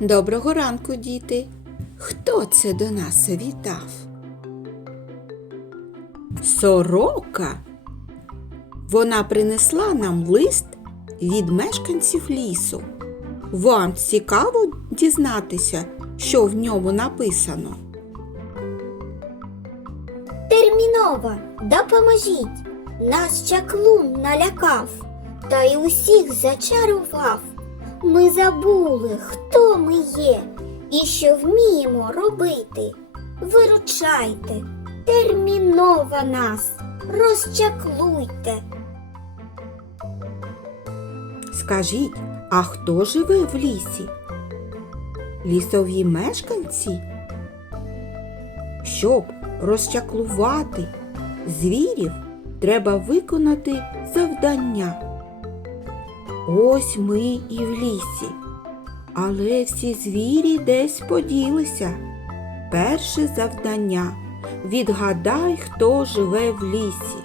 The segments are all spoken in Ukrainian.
Доброго ранку, діти. Хто це до нас вітав? Сорока. Вона принесла нам лист від мешканців лісу. Вам цікаво дізнатися, що в ньому написано? Терміново допоможіть! Нас чаклун налякав та й усіх зачарував. Ми забули, хто ми є і що вміємо робити. Виручайте, терміново нас, розчаклуйте. Скажіть, а хто живе в лісі? Лісові мешканці? Щоб розчаклувати звірів, треба виконати завдання. Ось ми і в лісі, але всі звірі десь поділися. Перше завдання відгадай, хто живе в лісі.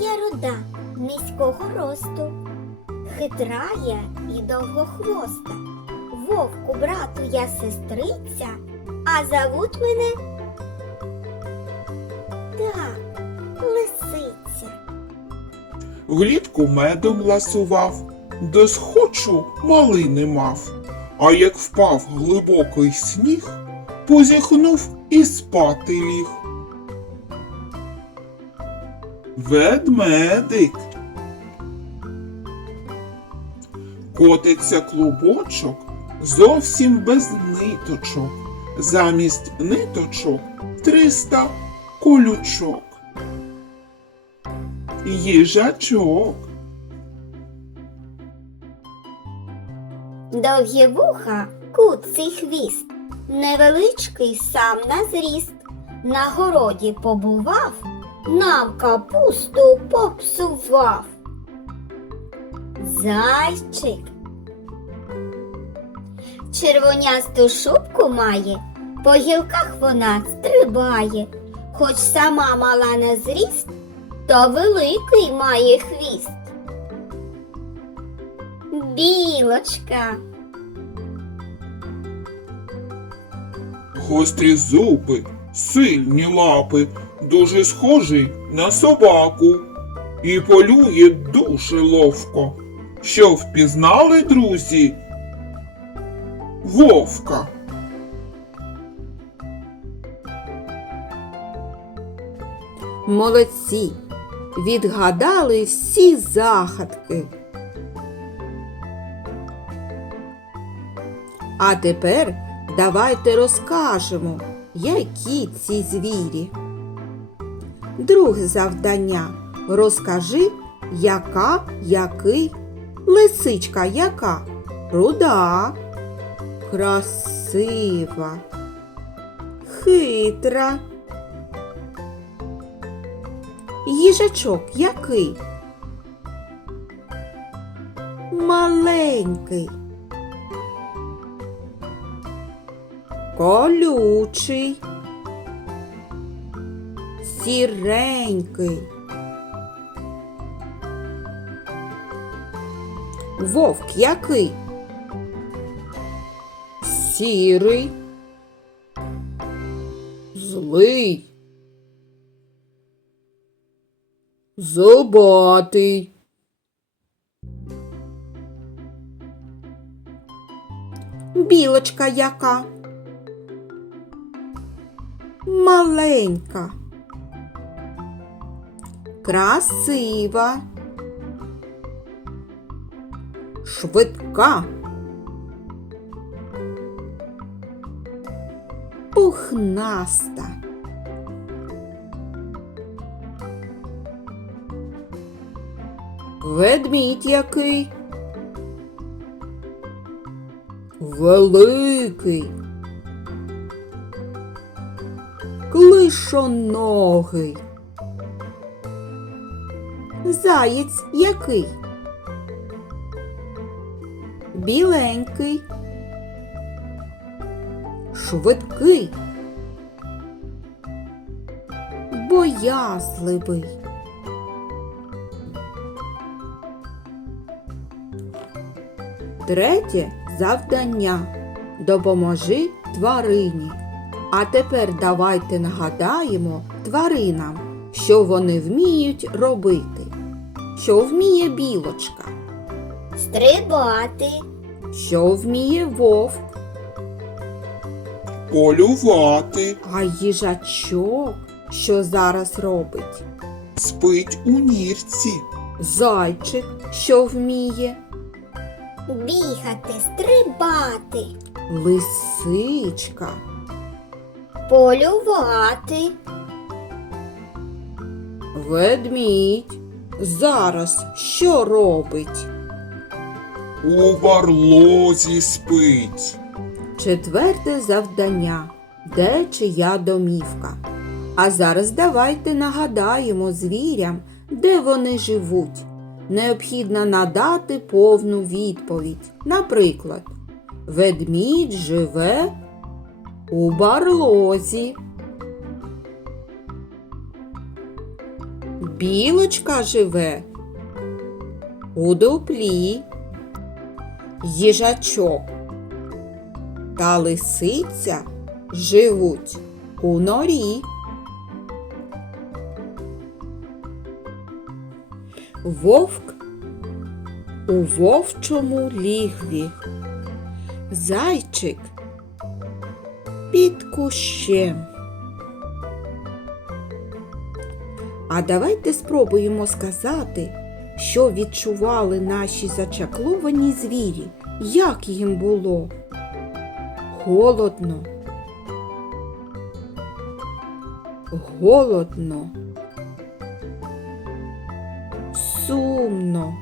Я руда низького росту, хитрая і довгохвоста. Вовку брату я сестриця, а зовуть мене так, лисиця. Влітку медом ласував, де схочу малини мав. А як впав глибокий сніг, позіхнув і спати ліг. Ведмедик. Котиться клубочок зовсім без ниточок. Замість ниточок триста колючок. Їжачок. Довгі вуха, куций хвіст, невеличкий сам на зріст. На городі побував, нам капусту попсував. Зайчик. Червонясту шубку має, по гілках вона стрибає, хоч сама мала на зріст, то великий має хвіст. Білочка. Гострі зуби, сильні лапи, дуже схожий на собаку. І полює дуже ловко. Що впізнали, друзі? Вовка. Молодці! Відгадали всі загадки. А тепер давайте розкажемо, які ці звірі. Друге завдання. Розкажи, яка, який, лисичка яка, руда, красива, хитра. Їжачок який? Маленький. Колючий. Сіренький. Вовк який? Сірий. Злий. Зубатий. Білочка яка? Маленька. Красива. Швидка. Пухнаста. Ведмідь який? Великий. Клишоногий. Заєць який? Біленький. Швидкий. Боязливий. Третє завдання. допоможи тварині. А тепер давайте нагадаємо тваринам, що вони вміють робити. Що вміє білочка, Стрибати, що вміє вовк, полювати, а їжачок, що зараз робить, спить у нірці, зайчик, що вміє, бігати, стрибати, лисичка, полювати, ведмідь. Зараз що робить? у барлозі спить. Четверте завдання. Де чия домівка? А зараз давайте нагадаємо звірям, де вони живуть. Необхідно надати повну відповідь. Наприклад, ведмідь живе у барлозі. Білочка живе у дуплі. Їжачок та лисиця живуть у норі. Вовк у вовчому лігві. Зайчик під кущем. А давайте спробуємо сказати, що відчували наші зачакловані звірі, як їм було холодно. Голодно. Сумно.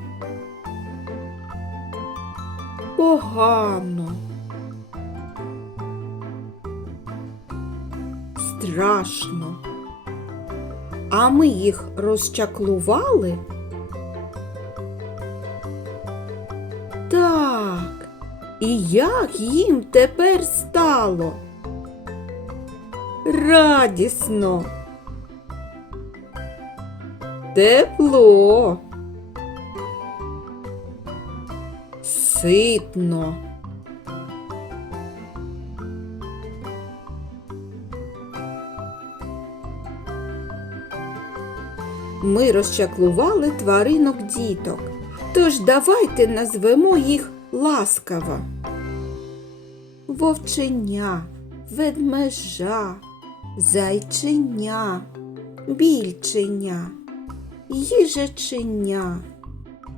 Погано. Страшно. А ми їх розчаклували? Так. І як їм тепер стало? Радісно. Тепло. Ситно. Ми розчаклували тваринок діток. Тож давайте назвемо їх ласкаво. Вовченя, ведмежа, зайченя, більченя, їжаченя.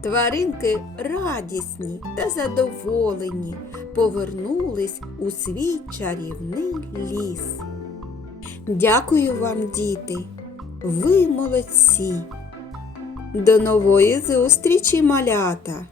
Тваринки радісні та задоволені повернулись у свій чарівний ліс. Дякую вам, діти, ви молодці. До нової зустрічі, малята!